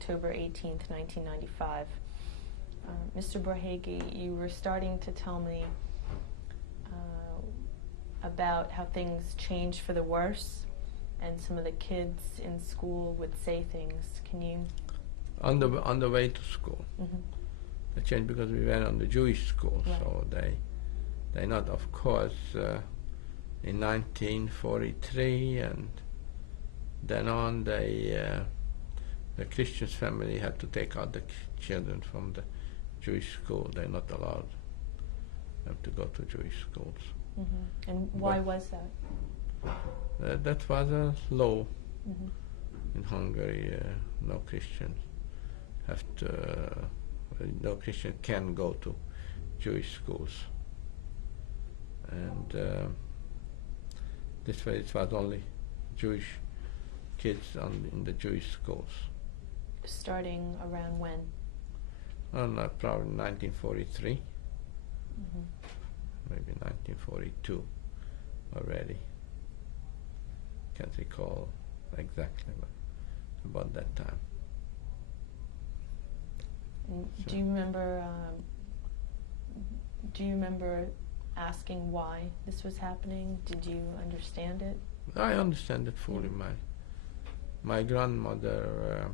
October 18th, 1995. Mr. Borhegyi, you were starting to tell me about how things changed for the worse, and some of the kids in school would say things. Can you? On the way to school. Mm-hmm. They changed because we went on the Jewish school, right. So they not, of course, in 1943 and then on, the Christian family had to take out the children from the Jewish school. They're not allowed them to go to Jewish schools. Mm-hmm. And why was that? That was a law mm-hmm. in Hungary. No Christians have to. No Christian can go to Jewish schools, and this way it was only Jewish kids in the Jewish schools. Starting around when? Probably 1943. Mm-hmm. Maybe 1942 already. Can't recall exactly, but about that time. Do you remember asking why this was happening? Did you understand it? I understand it fully. My grandmother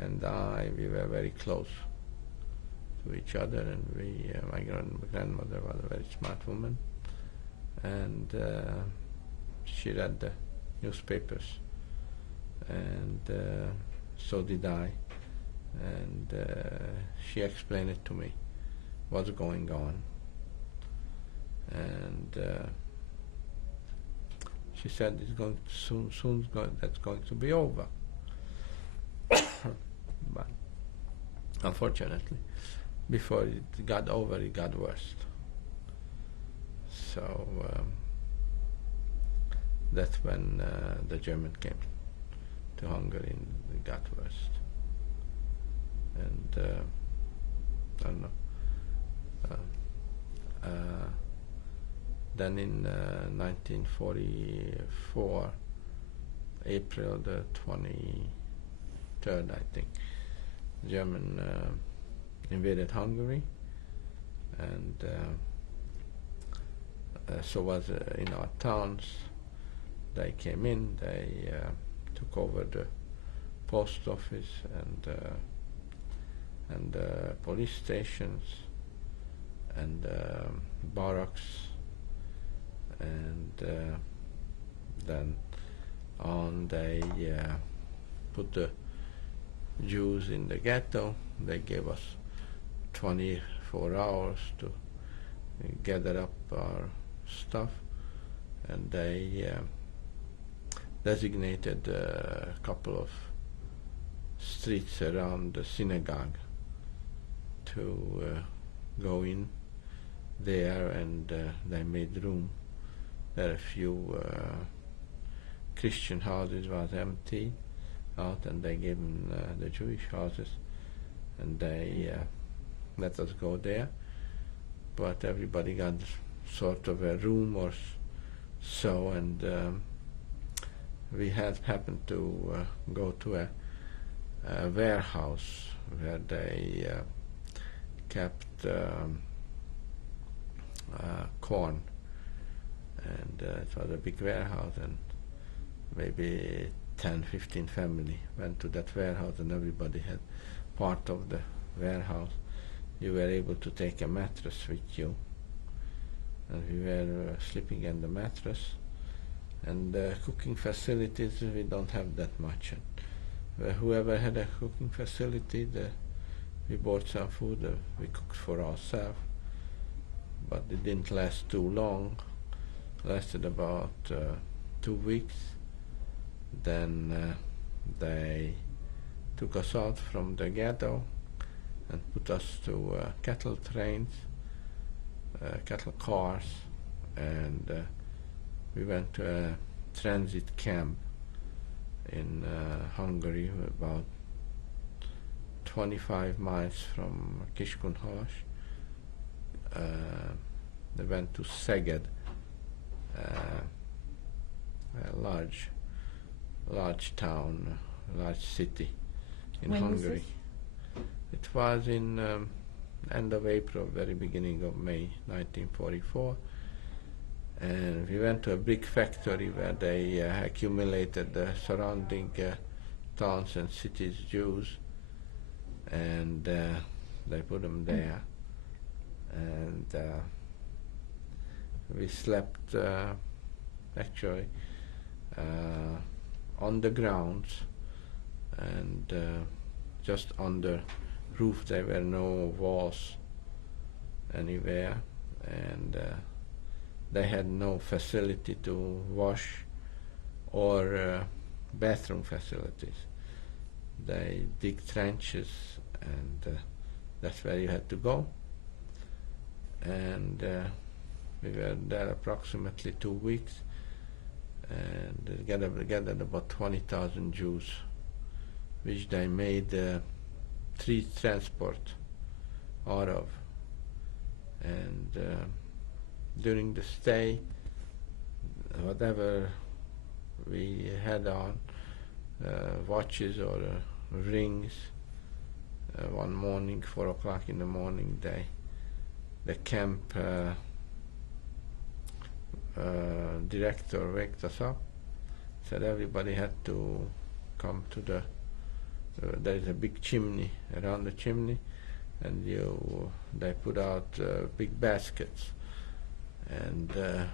and I, we were very close to each other, and my grandmother was a very smart woman, and she read the newspapers, and so did I, and she explained it to me, what's going on, and she said it's going to that's going to be over. But unfortunately, before it got over, it got worse. So that's when the German came to Hungary, and it got worse. And I don't know. Then in 1944, April the 23rd, I think, German invaded Hungary, and so was in our towns. They came in, they took over the post office and police stations and barracks, and then on they put the Jews in the ghetto. They gave us 24 hours to gather up our stuff, and they designated a couple of streets around the synagogue to go in there, and they made room. There are a few Christian houses was empty out, and they gave them the Jewish houses, and they let us go there. But everybody got sort of a room or so, and we had happened to go to a warehouse where they kept corn, and it was a big warehouse, and maybe 10-15 family went to that warehouse, and everybody had part of the warehouse. You were able to take a mattress with you, and we were sleeping in the mattress, and cooking facilities, we don't have that much. And whoever had a cooking facility, we bought some food, we cooked for ourselves, but it didn't last too long. Lasted about 2 weeks. Then they took us out from the ghetto and put us to cattle trains, cattle cars, and we went to a transit camp in Hungary, about 25 miles from Kiskunhalas. They went to Szeged, a large town, large city in When was Hungary. It was in end of April, very beginning of May 1944. And we went to a brick factory where they accumulated the surrounding towns and cities Jews, and they put them there. And we slept actually on the grounds, and just under roof. There were no walls anywhere, and they had no facility to wash or bathroom facilities. They dig trenches, and that's where you had to go. And we were there approximately 2 weeks, and gathered about 20,000 Jews, which they made 3 transport out of. And during the stay, whatever we had on, watches or rings, one morning, 4 o'clock in the morning, the camp director waked us up, said everybody had to come to the there is a big chimney. Around the chimney, and they put out big baskets, and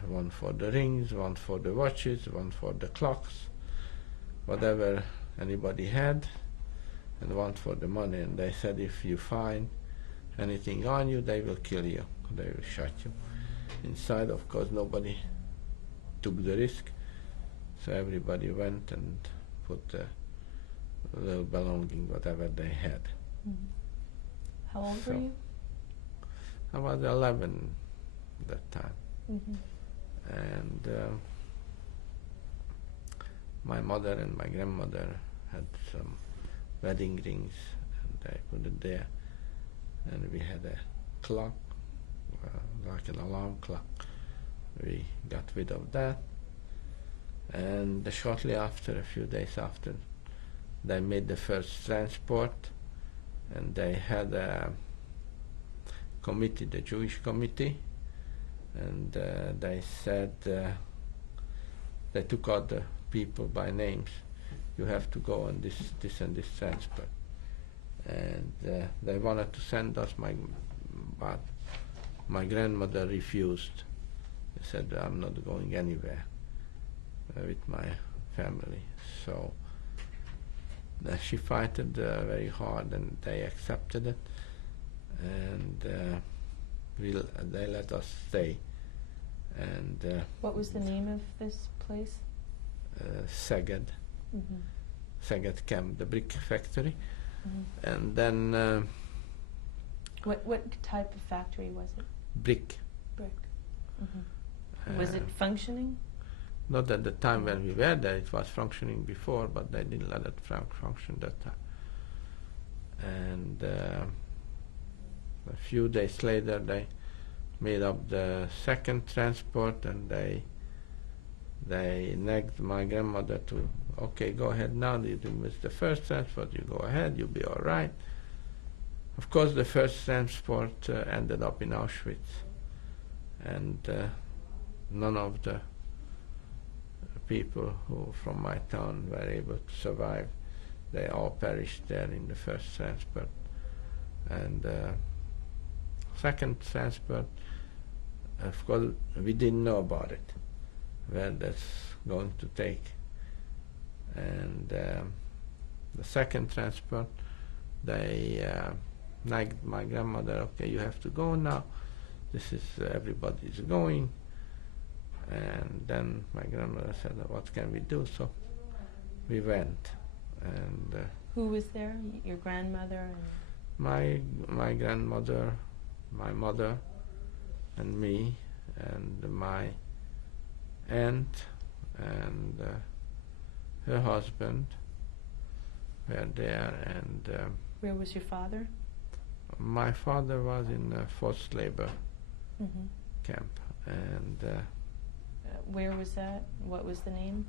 one for the rings, one for the watches, one for the clocks, whatever anybody had, and one for the money. And they said if you find anything on you, they will kill you, they will shot you. Inside, of course, nobody took the risk, so everybody went and put little belonging, whatever they had. Mm-hmm. How old were you? I was 11 that time. Mm-hmm. And my mother and my grandmother had some wedding rings, and I put it there. And we had a clock, like an alarm clock. We got rid of that. And shortly after, a few days after, they made the first transport, and they had a committee, the Jewish committee, and they said, they took out the people by names. You have to go on this and this transport. And they wanted to send us, but my grandmother refused. She said, I'm not going anywhere with my family. So she fought very hard, and they accepted it, and they let us stay. And what was the name of this place? Szeged, Mm-hmm. Szeged camp, the brick factory. Mm-hmm. And then what type of factory was it? brick. Brick. Mm-hmm. Was it functioning? Not at the time when we were there. It was functioning before, but they didn't let it function that time. And a few days later, they made up the second transport, and they nagged my grandmother to, okay, go ahead now. You missed the first transport. You go ahead. You'll be all right. Of course, the first transport ended up in Auschwitz, and none of the people who from my town were able to survive. They all perished there in the first transport. And second transport, of course, we didn't know about it, where that's going to take. And the second transport, they nagged my grandmother, okay, you have to go now. This is, everybody's going. And then my grandmother said, what can we do? So we went. And who was there? Your grandmother? And my grandmother, my mother, and me, and my aunt, and her husband were there. And where was your father? My father was in forced labor Mm-hmm. camp. And where was that? What was the name?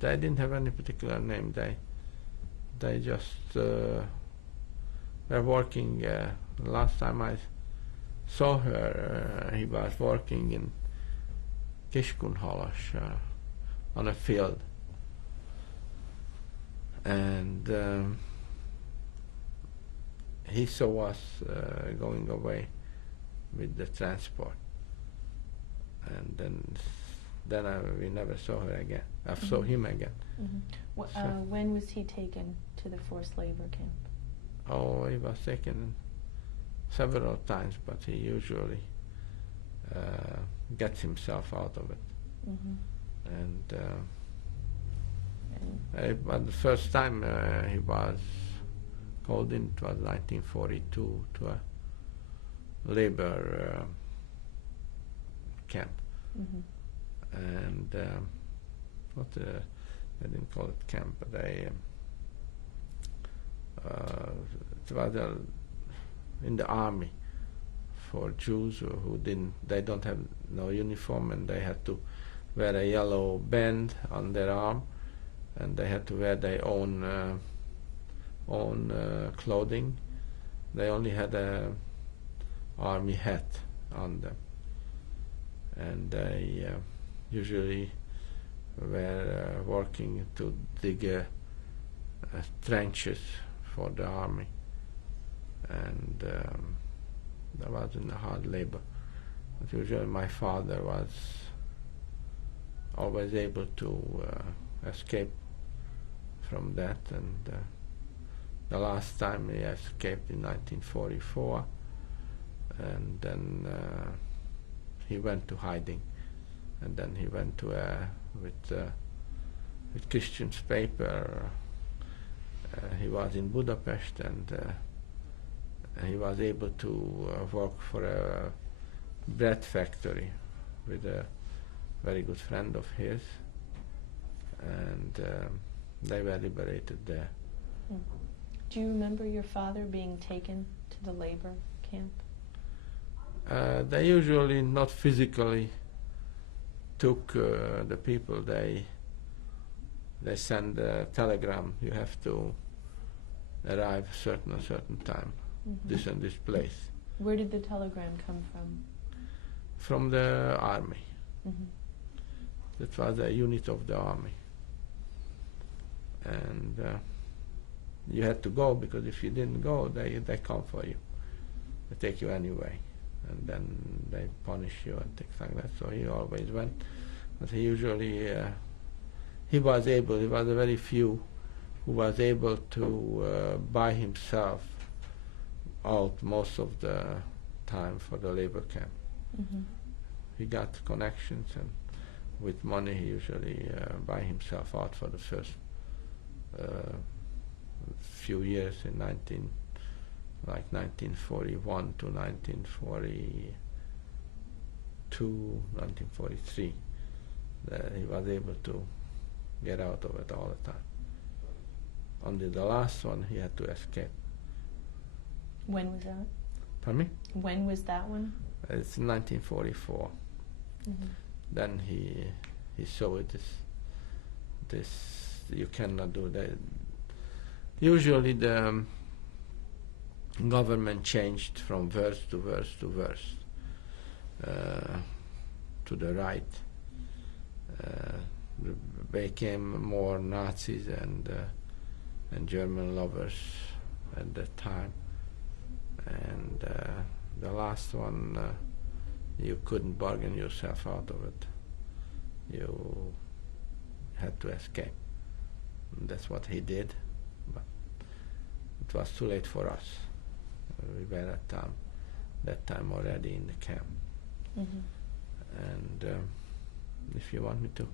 they didn't have any particular name. they just were working. Last time I saw her, he was working in Kiskunhalas on a field, and he saw us going away with the transport, and then we never saw her again. I saw him again. When was he taken to the forced labor camp? Oh, he was taken several times, but he usually gets himself out of it. But the first time he was called in, it was 1942 to a labor camp. And they didn't call it camp, but it was in the army for Jews who don't have no uniform, and they had to wear a yellow band on their arm, and they had to wear their own clothing. They only had a army hat on them, and they usually were working to dig trenches for the army, and that was in hard labor. But usually my father was always able to escape from that, and the last time he escaped in 1944, and then he went to hiding, and then he went to with Christian's paper. He was in Budapest, and he was able to work for a bread factory with a very good friend of his, and they were liberated there. Do you remember your father being taken to the labor camp? They usually not physically took the people. They send a telegram. You have to arrive a certain time, this and this place. Where did the telegram come from? From the army. That was a unit of the army, and you had to go, because if you didn't go, they come for you. They take you anyway, and then they punish you and things like that. So he always went, but he usually he was a very few who was able to buy himself out most of the time for the labor camp. He got connections, and with money he usually buy himself out for the first few years in 1941 to 1942, 1943. He was able to get out of it all the time. Only the last one he had to escape. When was that? Pardon me? When was that one? It's 1944. Then he saw it. This you cannot do that. Usually the government changed from verse to verse to verse to the right. Became more Nazis and German lovers at that time, and the last one you couldn't bargain yourself out of it. You had to escape. And that's what he did, but it was too late for us. We were at that time already in the camp. And if you want me to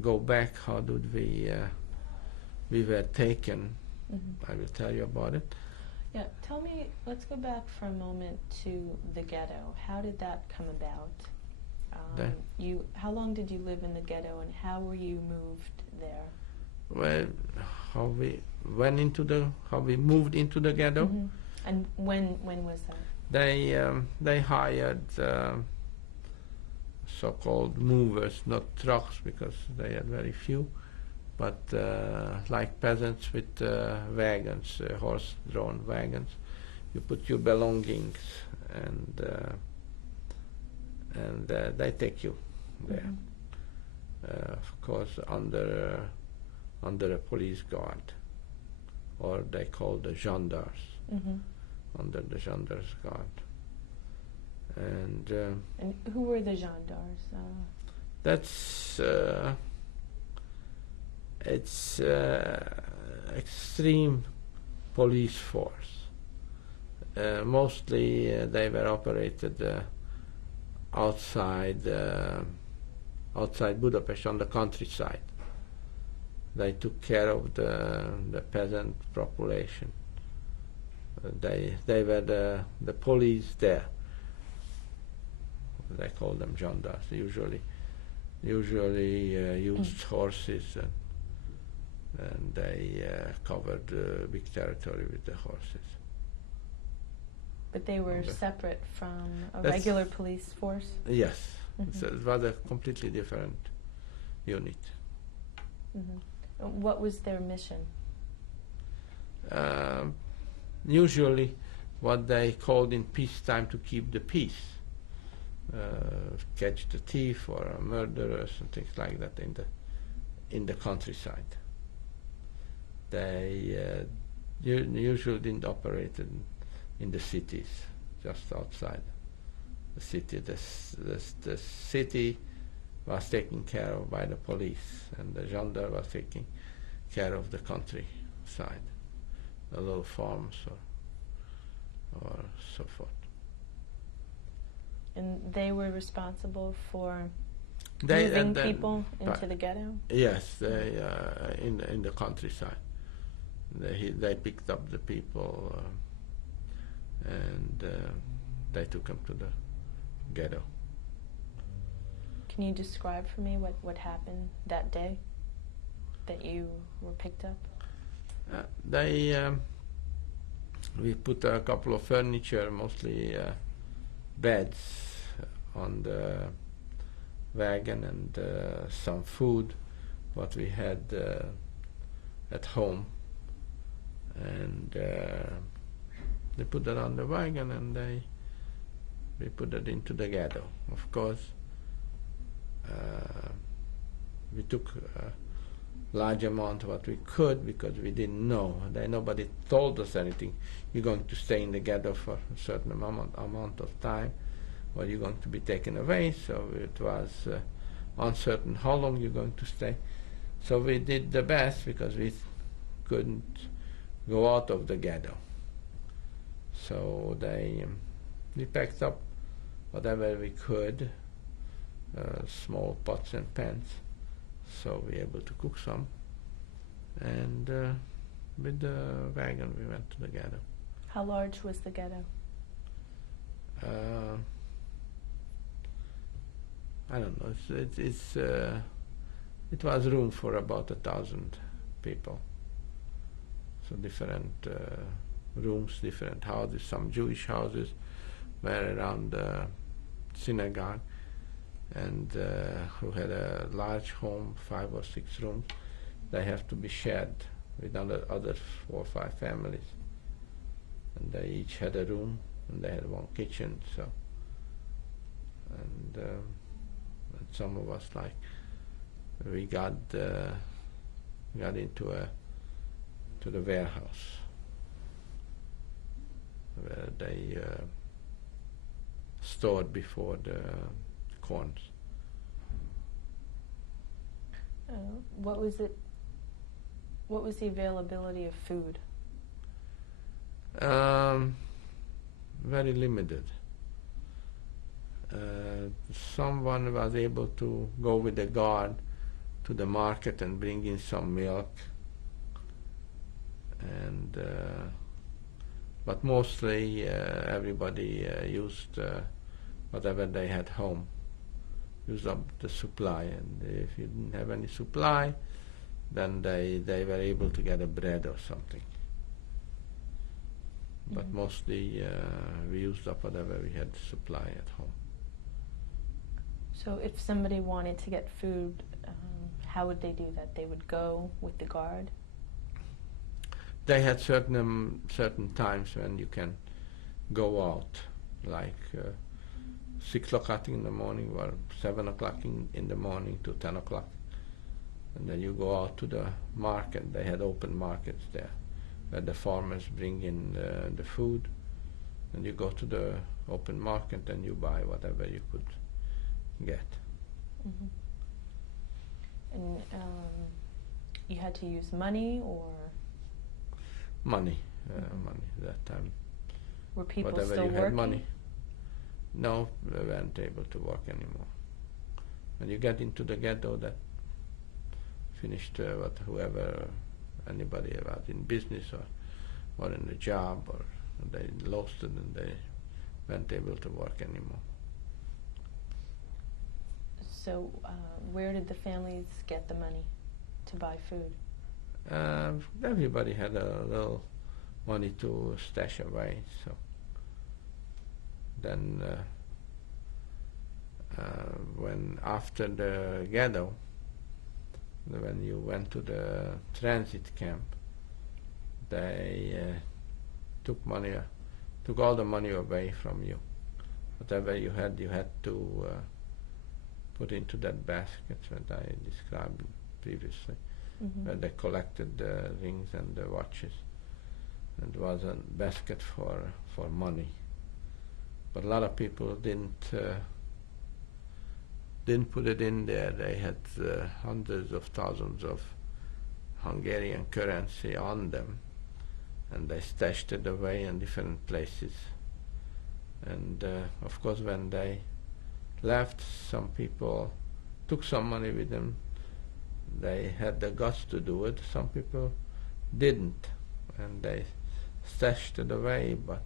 go back, how did we were taken, I will tell you about it. Yeah, tell me, let's go back for a moment to the ghetto. How did that come about? How long did you live in the ghetto, and how were you moved there? Well, how we moved into the ghetto. And when was that? They hired so-called movers, not trucks, because they had very few, but like peasants with wagons, horse-drawn wagons. You put your belongings, and they take you there. Of course, under a police guard, or they call the gendarmes, under the gendarmes guard. And who were the gendarmes? That's it's extreme police force. Mostly they were operated outside Budapest, on the countryside. They took care of the peasant population. They were the police there. They call them gendarmes. Usually used horses, and they covered big territory with the horses. But they were separate from a regular police force? Yes. So it was a completely different unit. What was their mission? Usually what they called in peacetime to keep the peace. Catch the thief or murderers and things like that in the countryside. They usually didn't operate in the cities, just outside the city. The city was taken care of by the police, and the gendarme was taking care of the countryside, the little farms or so forth. And they were responsible for moving people into the ghetto? Yes, they in the countryside. They picked up the people and they took them to the ghetto. Can you describe for me what happened that day that you were picked up? We put a couple of furniture, mostly beds, on the wagon, and some food what we had at home, and they put that on the wagon, and we put it into the ghetto. Of course, we took a large amount what we could, because we didn't know. Nobody told us anything. You're going to stay in the ghetto for a certain amount of time, or you're going to be taken away. So it was uncertain how long you're going to stay. So we did the best, because we couldn't go out of the ghetto. So we packed up whatever we could, small pots and pans, so we were able to cook some. And with the wagon we went to the ghetto. How large was the ghetto? I don't know. It was room for about 1,000 people. So different rooms, different houses. Some Jewish houses were around the synagogue, and who had a large home, 5 or 6 rooms. They have to be shared with other 4 or 5 families, and they each had a room, and they had one kitchen. So, and some of us, like, we got into the warehouse where they stored before the corns. What was it? What was the availability of food? Very limited. Someone was able to go with the guard to the market and bring in some milk, and but mostly everybody used whatever they had home, used up the supply, and if you didn't have any supply, then they were able to get a bread or something. But mostly we used up whatever we had supply at home. So if somebody wanted to get food, how would they do that? They would go with the guard? They had certain times when you can go out, like 6 o'clock in the morning or 7 o'clock in the morning to 10 o'clock. And then you go out to the market. They had open markets there where the farmers bring in the food. And you go to the open market and you buy whatever you could get. Mm-hmm. And you had to use money or? Money, money that time. Were people whatever still you working? had money. No, they weren't able to work anymore. When you get into the ghetto, that finished whoever, anybody was in business or in a job, or they lost it and they weren't able to work anymore. So where did the families get the money to buy food? Everybody had a little money to stash away, so then when after the ghetto, when you went to the transit camp, they took all the money away from you. Whatever you had to put into that basket that I described previously, Mm-hmm. where they collected the rings and the watches. And it was a basket for money. But a lot of people didn't put it in there. They had hundreds of thousands of Hungarian currency on them, and they stashed it away in different places. And of course, when they left, some people took some money with them. They had the guts to do it. Some people didn't, and they stashed it away. But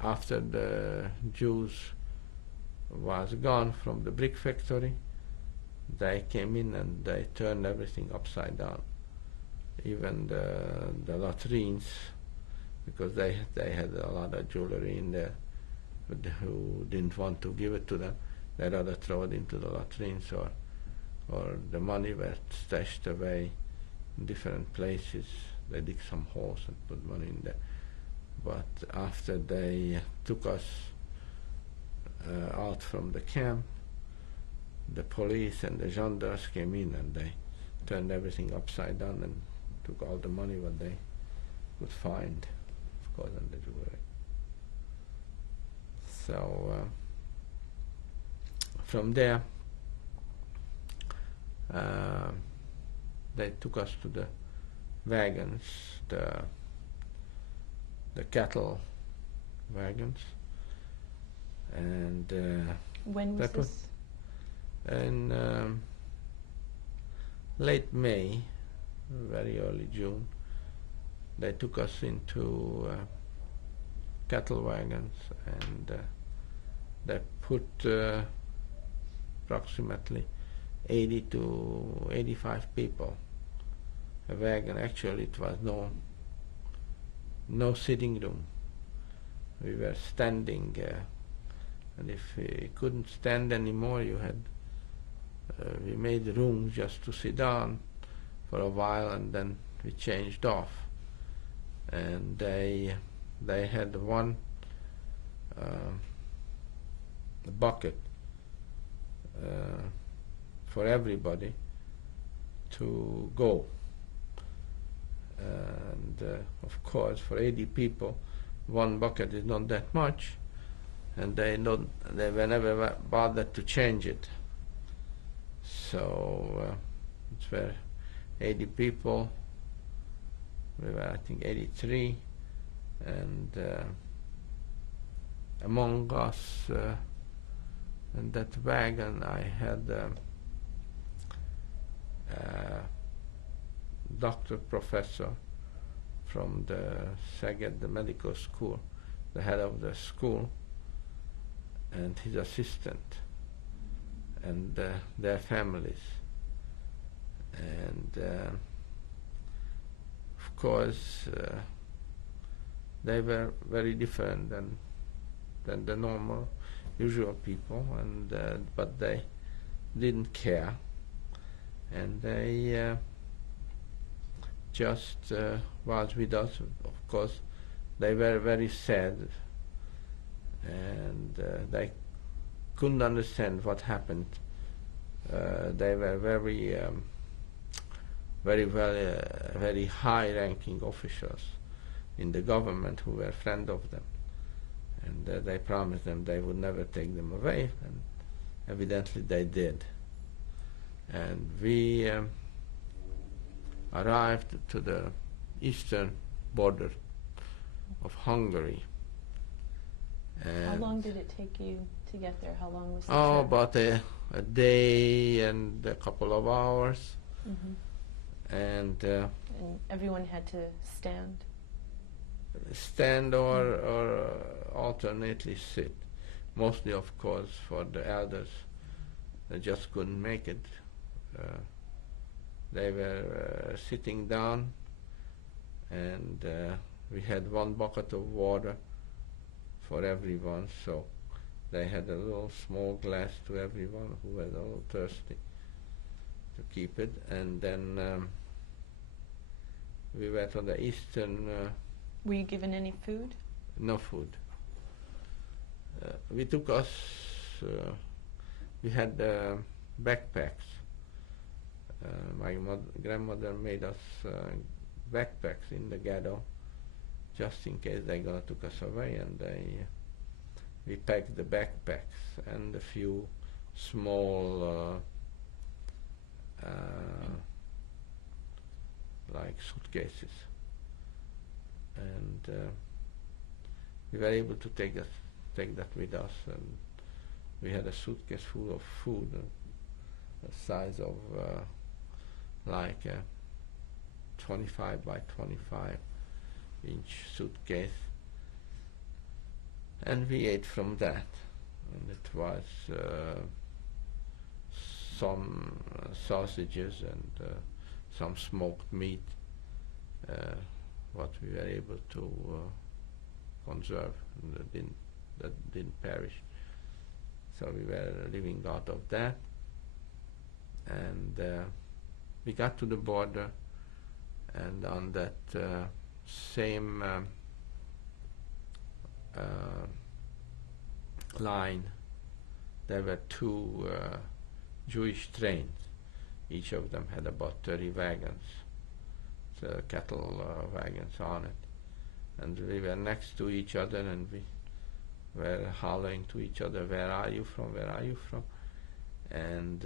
after the Jews was gone from the brick factory, they came in and they turned everything upside down, even the latrines, because they had a lot of jewelry in there, but who didn't want to give it to them, they'd rather throw it into the latrines, or the money was stashed away in different places. They dig some holes and put money in there. But after they took us out from the camp, the police and the gendarmes came in and they turned everything upside down and took all the money what they could find, of course, and the jewelry. So from there, they took us to the wagons, the cattle wagons, and when was this? In late May, very early June, they took us into cattle wagons, and they put approximately 80 to 85 people. A wagon, actually it was no sitting room. We were standing, and if we couldn't stand anymore, we made room just to sit down for a while, and then we changed off. And they had one bucket for everybody to go. And of course, for 80 people, one bucket is not that much, and they were never bothered to change it. So it's where 80 people. We were, I think, 83, and among us in that wagon, I had doctor professor from the Szeged, the medical school, the head of the school, and his assistant, and their families. And of course, they were very different than the normal, usual people, and but they didn't care. and they just was with us. Of course, they were very sad, and they couldn't understand what happened. They were very high-ranking officials in the government who were friends of them, and they promised them they would never take them away, and evidently they did. And we arrived to the eastern border of Hungary. And how long did it take you to get there? How long was the oh, trip? about a day and a couple of hours. Mm-hmm. And everyone had to stand or alternately sit. Mostly, of course, for the elders, they just couldn't make it. They were sitting down, and we had one bucket of water for everyone, so they had a little small glass to everyone who was a little thirsty to keep it. And then we were to the eastern... were you given any food? No food. We took us... we had backpacks. My grandmother made us backpacks in the ghetto, just in case they're gonna took us away, and we packed the backpacks and a few small like suitcases, and we were able to take that with us, and we had a suitcase full of food, the size of like a 25 by 25 inch suitcase, and we ate from that, and it was some sausages and some smoked meat, what we were able to conserve, and that didn't perish. So we were living out of that, and we got to the border, and on that same line there were two Jewish trains. Each of them had about 30 wagons, so cattle wagons on it, and we were next to each other, and we were hollering to each other, "Where are you from? Where are you from?" And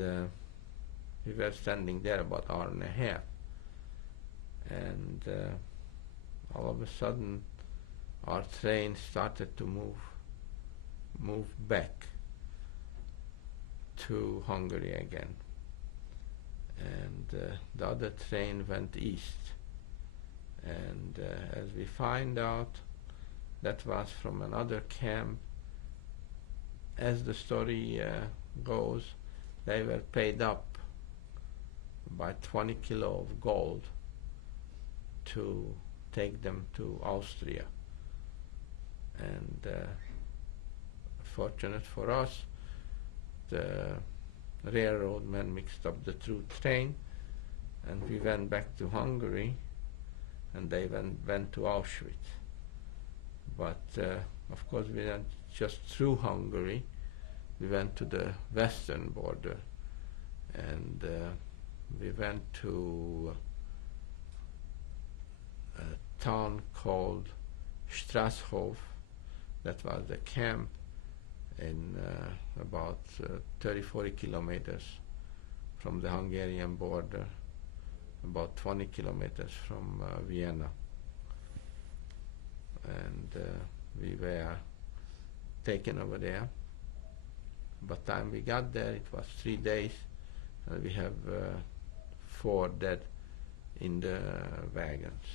we were standing there about an hour and a half, and all of a sudden our train started to move back to Hungary again, and the other train went east, and as we find out, that was from another camp. As the story goes, they were paid up by 20 kilo of gold to take them to Austria. And fortunate for us, the railroad man mixed up the true train, and we went back to Hungary, and they went to Auschwitz. But of course we went just through Hungary. We went to the western border, and we went to a town called Strasshof. That was the camp in about 30-40 kilometers from the Hungarian border, about 20 kilometers from Vienna. And we were taken over there. By the time we got there, it was 3 days, and we have 4 dead in the wagons.